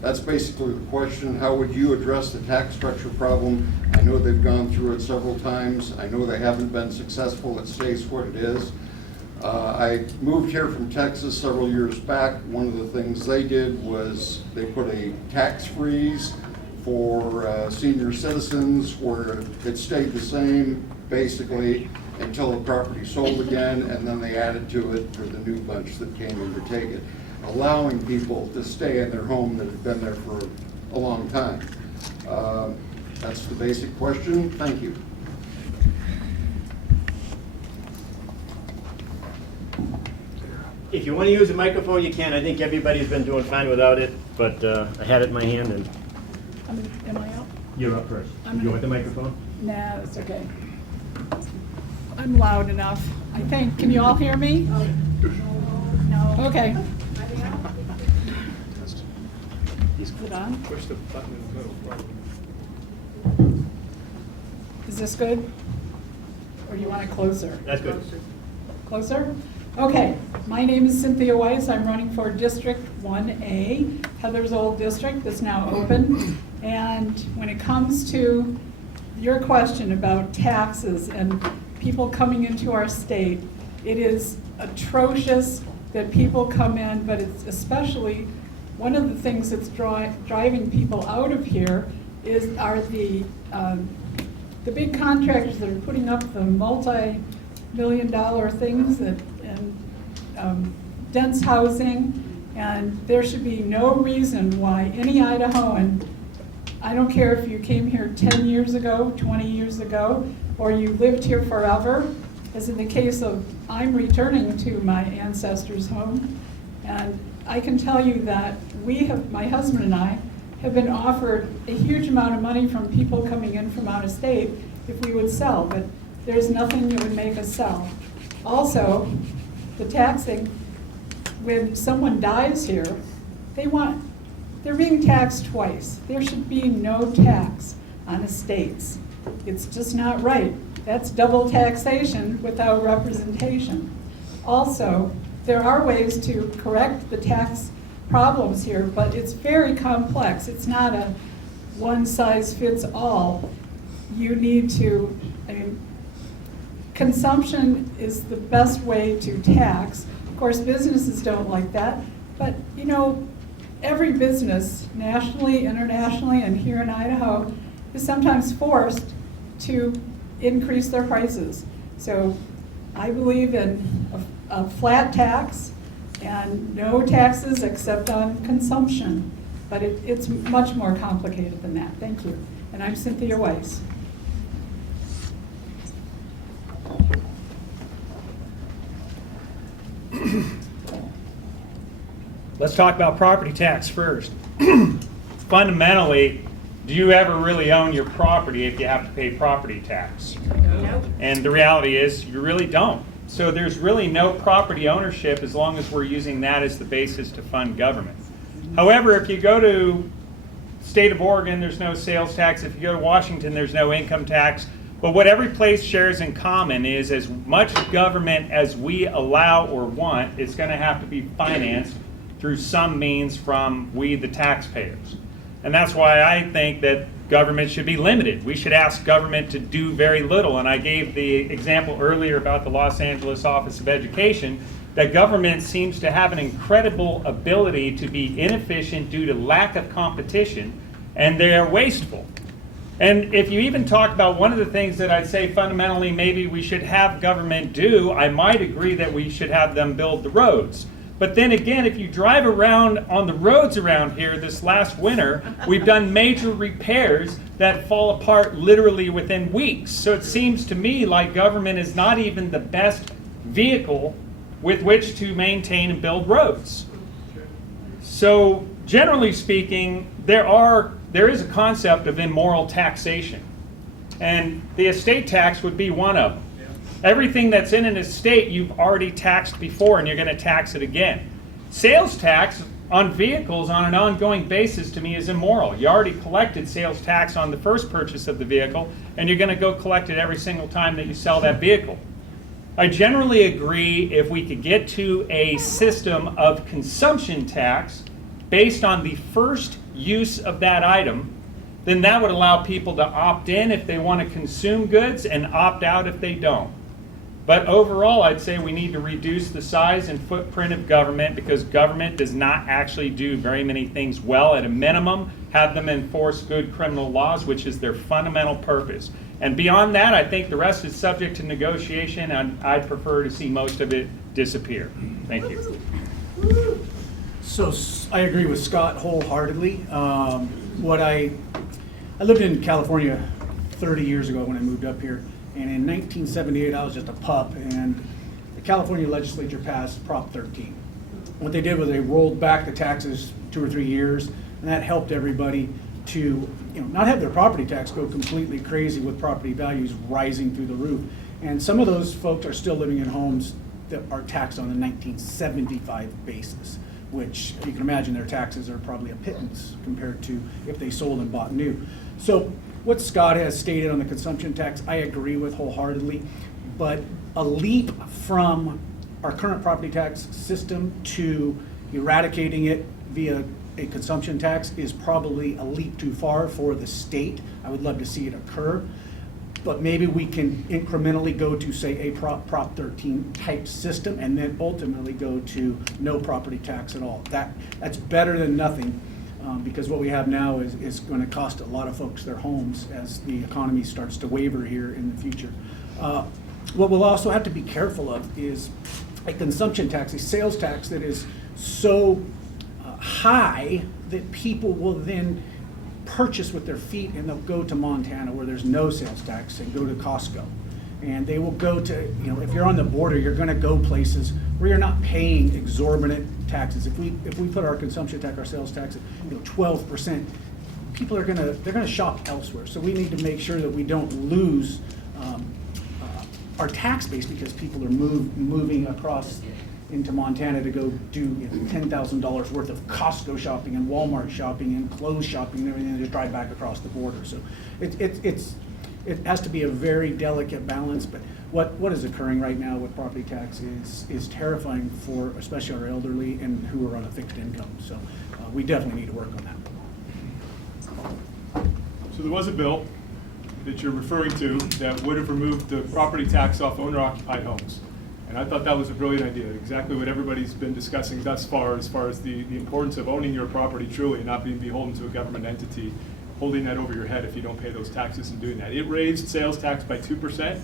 That's basically the question. How would you address the tax structure problem? I know they've gone through it several times. I know they haven't been successful. It stays what it is. I moved here from Texas several years back. One of the things they did was they put a tax freeze for senior citizens where it stayed the same basically until the property sold again, and then they added to it for the new bunch that came in to take it, allowing people to stay in their home that have been there for a long time. That's the basic question. Thank you. If you want to use a microphone, you can. I think everybody's been doing fine without it, but I had it in my hand and... Am I up? You're up first. You want the microphone? Nah, that's okay. I'm loud enough, I think. Can you all hear me? No. Okay. Is it on? Push the button in the middle, probably. Is this good? Or do you want it closer? That's good. Closer? Okay. My name is Cynthia Weiss. I'm running for District 1A, Heather's old district that's now open. And when it comes to your question about taxes and people coming into our state, it is atrocious that people come in, but it's especially one of the things that's driving people out of here are the big contractors that are putting up the multi-million-dollar things and dense housing, and there should be no reason why any Idahoan, I don't care if you came here 10 years ago, 20 years ago, or you lived here forever, as in the case of I'm returning to my ancestors' home, and I can tell you that my husband and I, have been offered a huge amount of money from people coming in from out of state if we would sell, but there's nothing that would make us sell. Also, the taxing, when someone dies here, they're being taxed twice. There should be no tax on estates. It's just not right. That's double taxation without representation. Also, there are ways to correct the tax problems here, but it's very complex. It's not a one-size-fits-all. You need to, consumption is the best way to tax. Of course, businesses don't like that, but every business, nationally, internationally, and here in Idaho, is sometimes forced to increase their prices. So I believe in a flat tax and no taxes except on consumption. But it's much more complicated than that. Thank you. And I'm Cynthia Weiss. Let's talk about property tax first. Fundamentally, do you ever really own your property if you have to pay property tax? No. And the reality is you really don't. So there's really no property ownership as long as we're using that as the basis to fund government. However, if you go to state of Oregon, there's no sales tax. If you go to Washington, there's no income tax. But what every place shares in common is as much government as we allow or want is going to have to be financed through some means from we, the taxpayers. And that's why I think that government should be limited. We should ask government to do very little. And I gave the example earlier about the Los Angeles Office of Education, that government seems to have an incredible ability to be inefficient due to lack of competition, and they are wasteful. And if you even talk about one of the things that I'd say fundamentally maybe we should have government do, I might agree that we should have them build the roads. But then again, if you drive around on the roads around here this last winter, we've done major repairs that fall apart literally within weeks. So it seems to me like government is not even the best vehicle with which to maintain and build roads. So generally speaking, there is a concept of immoral taxation. And the estate tax would be one of them. Everything that's in an estate you've already taxed before and you're going to tax it again. Sales tax on vehicles on an ongoing basis to me is immoral. You already collected sales tax on the first purchase of the vehicle and you're going to go collect it every single time that you sell that vehicle. I generally agree if we could get to a system of consumption tax based on the first use of that item, then that would allow people to opt in if they want to consume goods and opt out if they don't. But overall, I'd say we need to reduce the size and footprint of government, because government does not actually do very many things well. At a minimum, have them enforce good criminal laws, which is their fundamental purpose. And beyond that, I think the rest is subject to negotiation, and I'd prefer to see most of it disappear. Thank you. So I agree with Scott wholeheartedly. I lived in California 30 years ago when I moved up here, and in 1978 I was just a pup, and the California legislature passed Prop 13. What they did was they rolled back the taxes 2 or 3 years, and that helped everybody to not have their property tax go completely crazy with property values rising through the roof. And some of those folks are still living in homes that are taxed on the 1975 basis, which you can imagine their taxes are probably a pittance compared to if they sold and bought new. So what Scott has stated on the consumption tax, I agree with wholeheartedly, but a leap from our current property tax system to eradicating it via a consumption tax is probably a leap too far for the state. I would love to see it occur, but maybe we can incrementally go to, say, a Prop 13 type system, and then ultimately go to no property tax at all. That's better than nothing, because what we have now is going to cost a lot of folks their homes as the economy starts to waver here in the future. What we'll also have to be careful of is a consumption tax, a sales tax that is so high that people will then purchase with their feet, and they'll go to Montana where there's no sales tax and go to Costco. And they will go to, if you're on the border, you're gonna go places where you're not paying exorbitant taxes. If we put our consumption tax, our sales tax at 12%, people are they're gonna shop elsewhere. So we need to make sure that we don't lose our tax base because people are moving across into Montana to go do $10,000 worth of Costco shopping and Walmart shopping and clothes shopping and everything, and just drive back across the border. So it has to be a very delicate balance, but what is occurring right now with property tax is terrifying for especially our elderly and who are on a fixed income. So we definitely need to work on that. So there was a bill that you're referring to that would have removed the property tax off owner-occupied homes. And I thought that was a brilliant idea, exactly what everybody's been discussing thus far as the importance of owning your property truly and not being beholden to a government entity holding that over your head if you don't pay those taxes and doing that. It raised sales tax by 2%.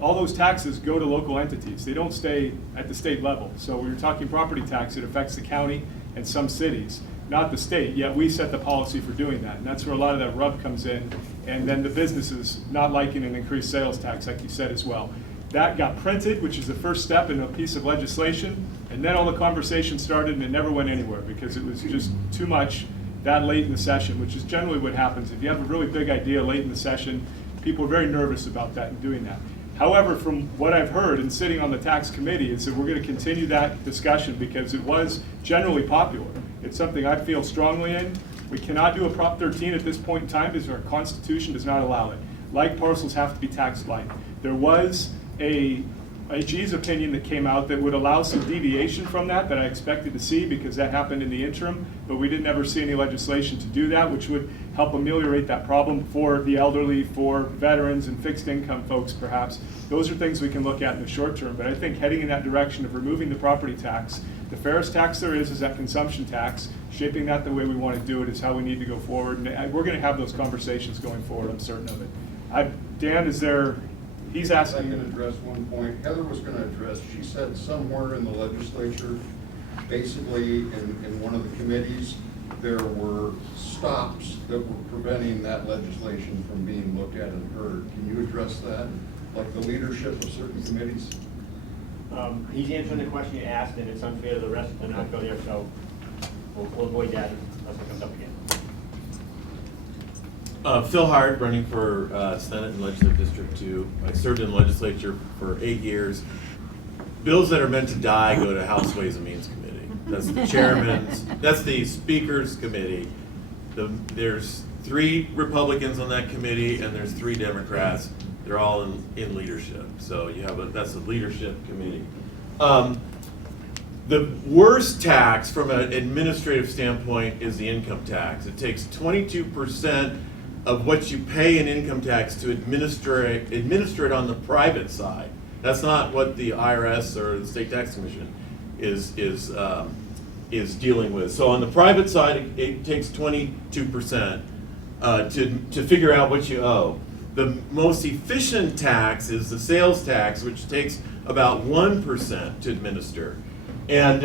All those taxes go to local entities. They don't stay at the state level. So when you're talking property tax, it affects the county and some cities, not the state, yet we set the policy for doing that. And that's where a lot of that rub comes in. And then the businesses not liking an increased sales tax, like you said as well. That got printed, which is the first step in a piece of legislation, and then all the conversation started and it never went anywhere because it was just too much that late in the session, which is generally what happens. If you have a really big idea late in the session, people are very nervous about that and doing that. However, from what I've heard and sitting on the tax committee is that we're going to continue that discussion because it was generally popular. It's something I feel strongly in. We cannot do a Prop 13 at this point in time because our Constitution does not allow it. Like parcels have to be taxed like. There was a AG's opinion that came out that would allow some deviation from that I expected to see because that happened in the interim, but we didn't ever see any legislation to do that, which would help ameliorate that problem for the elderly, for veterans and fixed income folks perhaps. Those are things we can look at in the short term, but I think heading in that direction of removing the property tax, the fairest tax there is that consumption tax. Shaping that the way we want to do it is how we need to go forward, and we're going to have those conversations going forward, I'm certain of it. Dan, is there... He's asking. I can address one point. Heather was going to address, she said somewhere in the legislature, basically in one of the committees, there were stops that were preventing that legislation from being looked at and heard. Can you address that? Like the leadership of certain committees? He's answering the question you asked, and it's unfair to the rest to not go there, so we'll avoid that unless it comes up again. Phil Hard, running for Senate and Legislative District 2. I served in the legislature for 8 years. Bills that are meant to die go to House Ways and Means Committee. That's the chairman's, that's the Speaker's committee. There's 3 Republicans on that committee and there's 3 Democrats. They're all in leadership. So you have that's the leadership committee. The worst tax from an administrative standpoint is the income tax. It takes 22% of what you pay in income tax to administer it on the private side. That's not what the IRS or the State Tax Commission is dealing with. So on the private side, it takes 22% to figure out what you owe. The most efficient tax is the sales tax, which takes about 1% to administer. And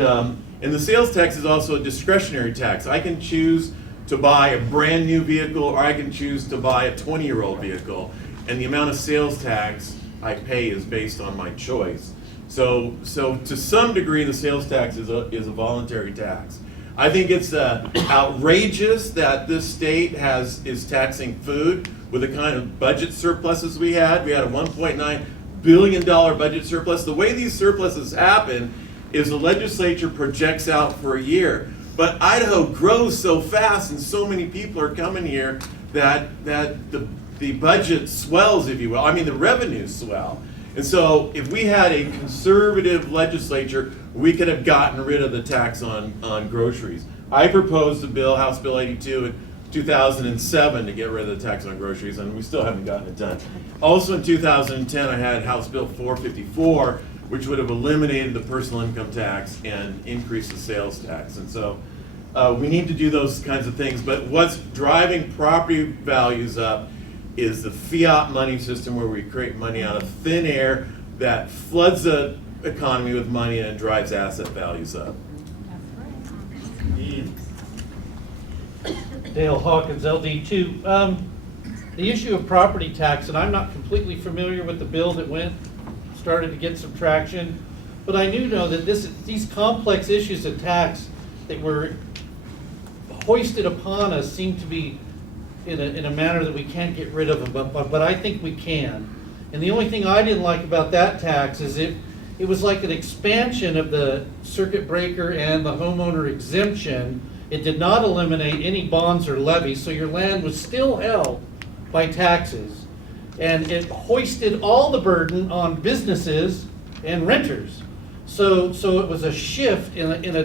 the sales tax is also a discretionary tax. I can choose to buy a brand new vehicle, or I can choose to buy a 20-year-old vehicle. And the amount of sales tax I pay is based on my choice. So to some degree, the sales tax is a voluntary tax. I think it's outrageous that this state is taxing food with the kind of budget surpluses we had. We had a $1.9 billion budget surplus. The way these surpluses happen is the legislature projects out for a year. But Idaho grows so fast and so many people are coming here that the budget swells, if you will. I mean, the revenues swell. And so if we had a conservative legislature, we could have gotten rid of the tax on groceries. I proposed a bill, House Bill 82 in 2007, to get rid of the tax on groceries, and we still haven't gotten it done. Also in 2010, I had House Bill 454, which would have eliminated the personal income tax and increased the sales tax. And so we need to do those kinds of things. But what's driving property values up is the fiat money system, where we create money out of thin air that floods the economy with money and drives asset values up. Dale Hawkins, LD2. The issue of property tax, and I'm not completely familiar with the bill that started to get some traction, but I do know that these complex issues of tax that were hoisted upon us seem to be in a manner that we can't get rid of them, but I think we can. And the only thing I didn't like about that tax is it was like an expansion of the circuit breaker and the homeowner exemption. It did not eliminate any bonds or levies, so your land was still held by taxes. And it hoisted all the burden on businesses and renters. So it was a shift in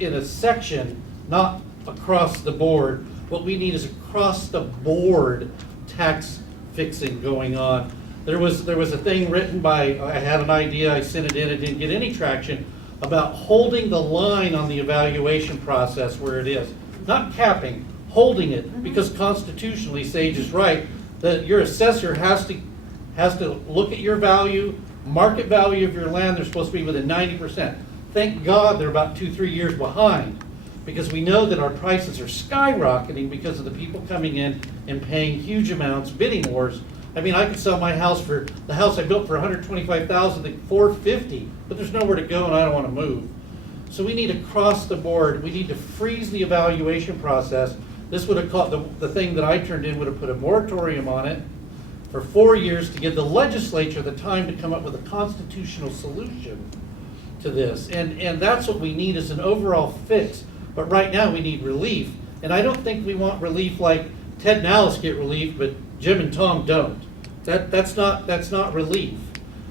a section, not across the board. What we need is across the board tax fixing going on. There was a thing written by, I had an idea, I sent it in, it didn't get any traction, about holding the line on the evaluation process where it is. Not capping, holding it, because constitutionally, Sage is right, that your assessor has to look at your value, market value of your land, they're supposed to be within 90%. Thank God they're about 2-3 years behind, because we know that our prices are skyrocketing because of the people coming in and paying huge amounts, bidding wars. I mean, I could sell my house for, the house I built for $125,000 to $450, but there's nowhere to go and I don't want to move. So we need across the board, we need to freeze the evaluation process. This would have caught, the thing that I turned in would have put a moratorium on it for 4 years to give the legislature the time to come up with a constitutional solution to this. And that's what we need, is an overall fix. But right now we need relief. And I don't think we want relief like Ted and Alice get relief, but Jim and Tom don't. That's not relief.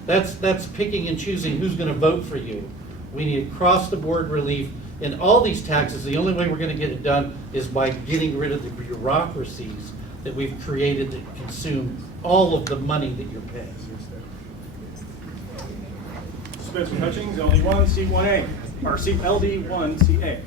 That's picking and choosing who's going to vote for you. We need across the board relief. In all these taxes, the only way we're going to get it done is by getting rid of the bureaucracies that we've created that consume all of the money that you're paying. Spencer Hutchings, LD1 C1A, or LD1 CA.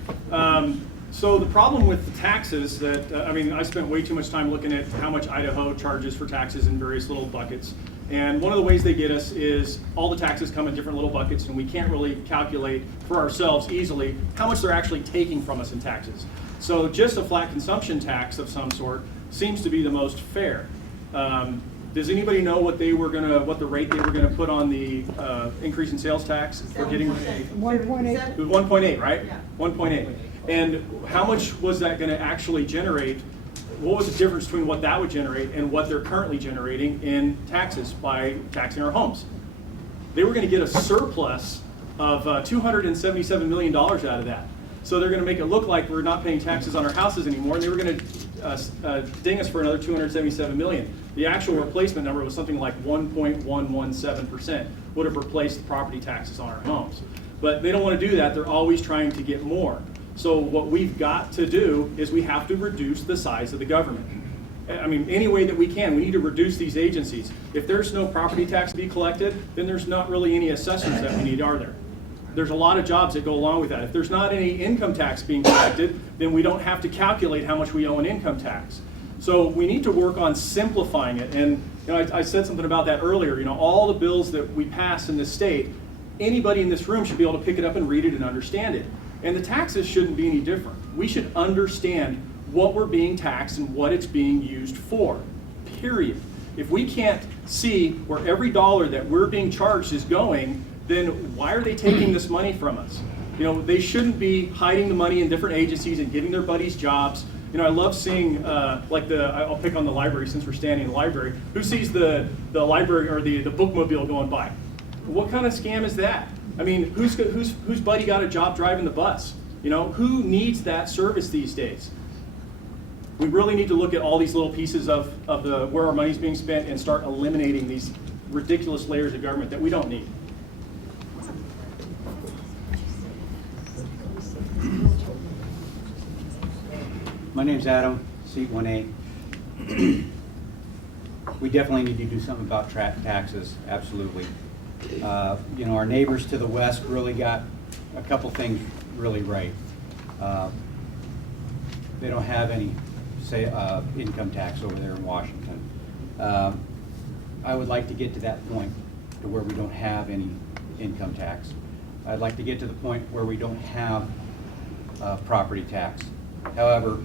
So the problem with the taxes that, I spent way too much time looking at how much Idaho charges for taxes in various little buckets. And one of the ways they get us is all the taxes come in different little buckets, and we can't really calculate for ourselves easily how much they're actually taking from us in taxes. So just a flat consumption tax of some sort seems to be the most fair. Does anybody know what the rate they were gonna put on the increase in sales tax for getting? 1.8. It was 1.8, right? Yeah. 1.8. And how much was that gonna actually generate? What was the difference between what that would generate and what they're currently generating in taxes by taxing our homes? They were gonna get a surplus of $277 million out of that. So they're gonna make it look like we're not paying taxes on our houses anymore, and they were gonna ding us for another $277 million. The actual replacement number was something like 1.117% would have replaced the property taxes on our homes. But they don't want to do that. They're always trying to get more. So what we've got to do is we have to reduce the size of the government. I mean, any way that we can, we need to reduce these agencies. If there's no property tax to be collected, then there's not really any assessors that we need, are there? There's a lot of jobs that go along with that. If there's not any income tax being collected, then we don't have to calculate how much we owe in income tax. So we need to work on simplifying it. And I said something about that earlier. All the bills that we pass in this state, anybody in this room should be able to pick it up and read it and understand it. And the taxes shouldn't be any different. We should understand what we're being taxed and what it's being used for, period. If we can't see where every dollar that we're being charged is going, then why are they taking this money from us? They shouldn't be hiding the money in different agencies and giving their buddies jobs. I love seeing, I'll pick on the library since we're standing in the library. Who sees the library or the bookmobile going by? What kind of scam is that? I mean, whose buddy got a job driving the bus? Who needs that service these days? We really need to look at all these little pieces of where our money's being spent and start eliminating these ridiculous layers of government that we don't need. My name's Adam, seat 1A. We definitely need to do something about taxes, absolutely. Our neighbors to the west really got a couple things really right. They don't have any income tax over there in Washington. I would like to get to that point to where we don't have any income tax. I'd like to get to the point where we don't have property tax. However,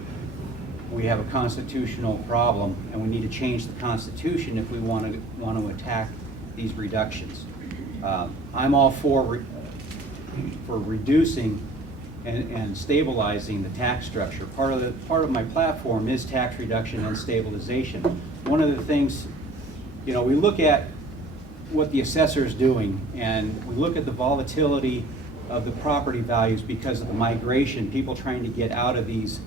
we have a constitutional problem, and we need to change the Constitution if we want to attack these reductions. I'm all for reducing and stabilizing the tax structure. Part of my platform is tax reduction and stabilization. One of the things, we look at what the assessor is doing, and we look at the volatility of the property values because of the migration, people trying to get out of these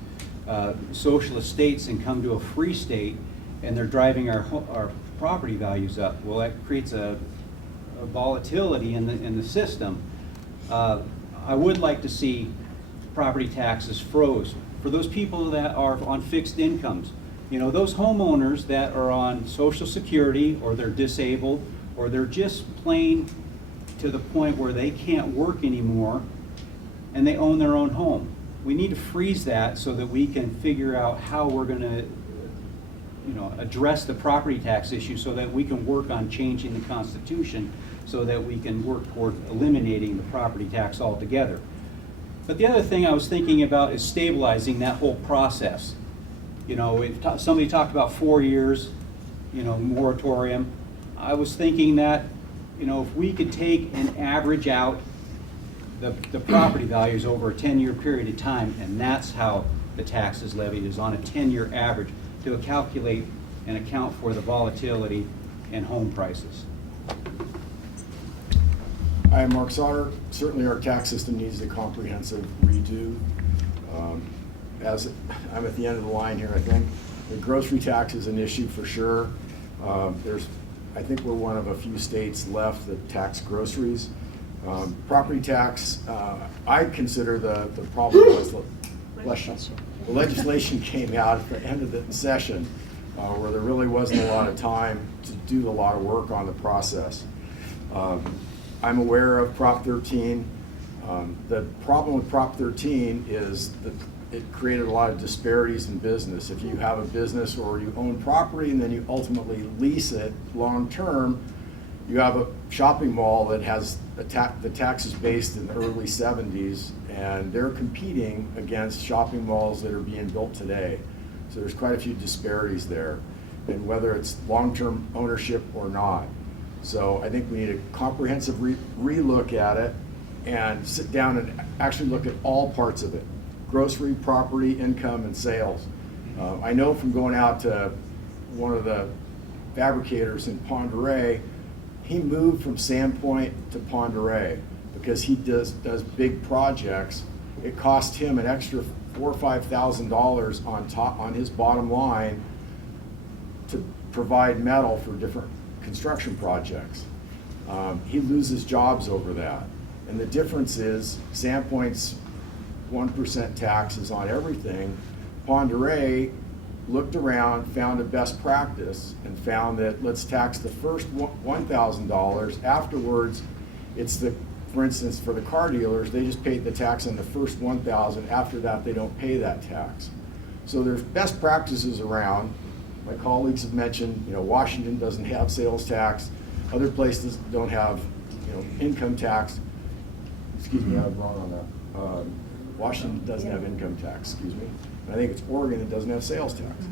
socialist states and come to a free state, and they're driving our property values up. Well, that creates a volatility in the system. I would like to see property taxes froze for those people that are on fixed incomes. Those homeowners that are on Social Security, or they're disabled, or they're just plain to the point where they can't work anymore and they own their own home. We need to freeze that so that we can figure out how we're going to address the property tax issue, so that we can work on changing the Constitution so that we can work toward eliminating the property tax altogether. But the other thing I was thinking about is stabilizing that whole process. Somebody talked about 4 years, moratorium. I was thinking that, if we could take and average out the property values over a 10-year period of time, and that's how the tax is levied, is on a 10-year average, to calculate and account for the volatility in home prices. Hi, Mark Sauter. Certainly our tax system needs a comprehensive redo. As I'm at the end of the line here, I think the grocery tax is an issue for sure. I think we're one of a few states left that tax groceries. Property tax, I consider the problem was the legislation came out at the end of the session where there really wasn't a lot of time to do a lot of work on the process. I'm aware of Prop 13. The problem with Prop 13 is that it created a lot of disparities in business. If you have a business or you own property and then you ultimately lease it long term, you have a shopping mall that has the tax is based in the early 70s, and they're competing against shopping malls that are being built today. So there's quite a few disparities there, and whether it's long-term ownership or not. So I think we need a comprehensive relook at it and sit down and actually look at all parts of it: grocery, property, income, and sales. I know from going out to one of the fabricators in Ponderay, he moved from Sandpoint to Ponderay because he does big projects. It cost him an extra $4,000 or $5,000 on his bottom line to provide metal for different construction projects. He loses jobs over that. And the difference is Sandpoint's 1% tax is on everything. Pend Oreille looked around, found a best practice, and found that let's tax the first $1,000. Afterwards, it's the, for instance, for the car dealers, they just paid the tax on the first $1,000. After that, they don't pay that tax. So there's best practices around. My colleagues have mentioned, Washington doesn't have sales tax. Other places don't have, income tax. Excuse me, I was wrong on that. Washington doesn't have income tax, excuse me. And I think it's Oregon that doesn't have sales tax.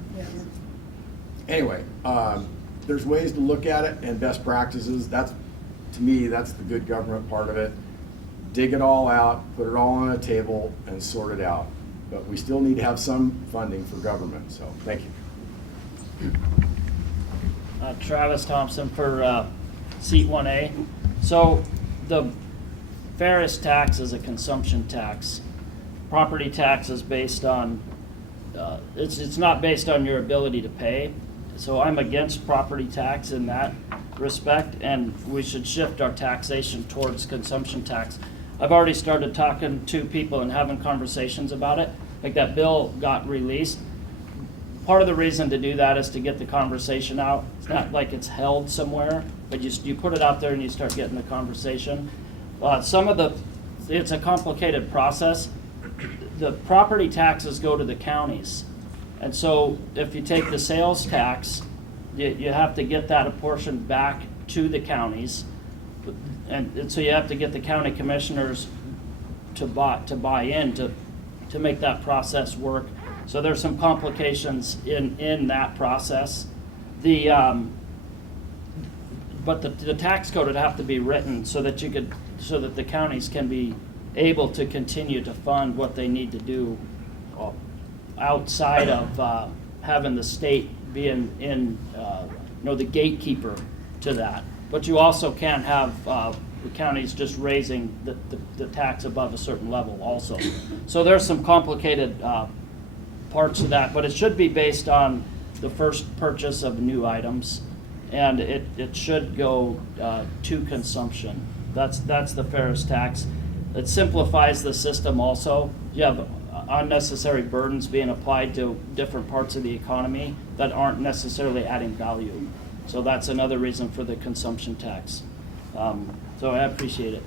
Anyway, there's ways to look at it and best practices. That's, to me, that's the good government part of it. Dig it all out, put it all on a table, and sort it out. But we still need to have some funding for government, so thank you. Travis Thompson for seat 1A. So the Ferris tax is a consumption tax. Property tax is based on, it's not based on your ability to pay. So I'm against property tax in that respect, and we should shift our taxation towards consumption tax. I've already started talking to people and having conversations about it. Like that bill got released. Part of the reason to do that is to get the conversation out. It's not like it's held somewhere, but you put it out there and you start getting the conversation. It's a complicated process. The property taxes go to the counties. And so if you take the sales tax, you have to get that apportioned back to the counties. And so you have to get the county commissioners to buy in to make that process work. So there's some complications in that process. But the tax code would have to be written so that the counties can be able to continue to fund what they need to do outside of having the state being the gatekeeper to that. But you also can't have the counties just raising the tax above a certain level also. So there's some complicated parts of that, but it should be based on the first purchase of new items, and it should go to consumption. That's the Ferris tax. It simplifies the system also. You have unnecessary burdens being applied to different parts of the economy that aren't necessarily adding value. So that's another reason for the consumption tax. So I appreciate it.